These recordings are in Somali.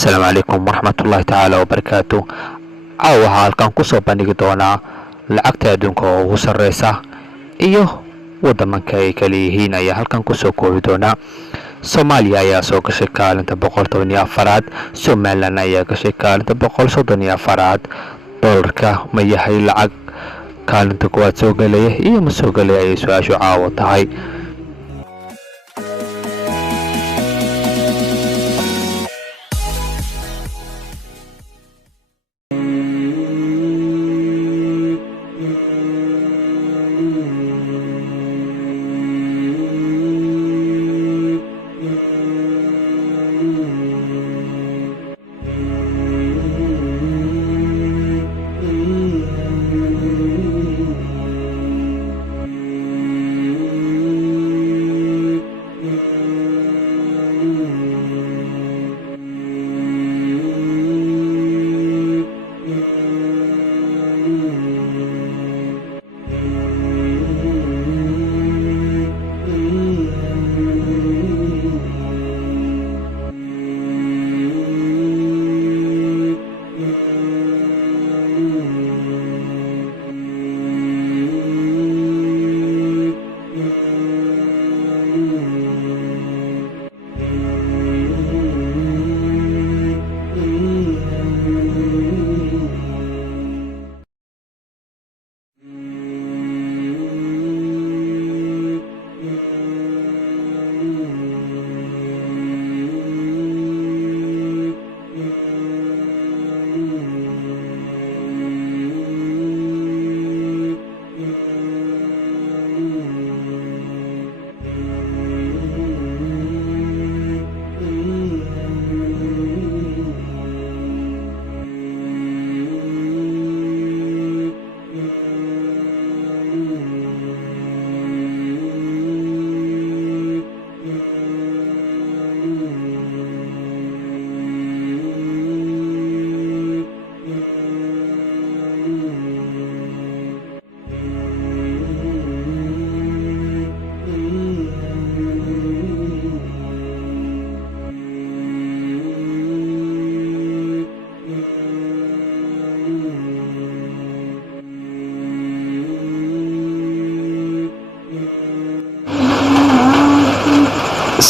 السلام عليكم ورحمة الله تعالى وبركاته. caawa halkan kusoo bandhigi doonaa lacagta adduunka oo ugu sarreysa iyo wadamanka ay kala yihiin ayaa halkan kusoo koobi doonaa. Soomaaliya ayaa soo gashay kaalinta 114aad, Somaliland ayaa gashay kaalinta 134aad. Doolarka ma yahay lacag kaalinta koowaad soo galaya iyo ma soo galaya ay su'aashu caawa tahay.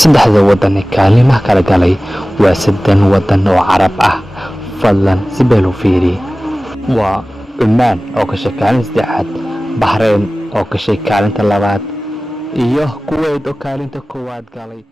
saddexda wadan ee kaalimaha kala galay waa 3 wadan oo Carab ah. fadlan si beel u fiiri. waa Oman oo ka shaqeynaysa saddexaad, Bahrain oo ka shaqeynaysa kaalinta labaad, iyo Kuwait oo kaalinta koowaad galay.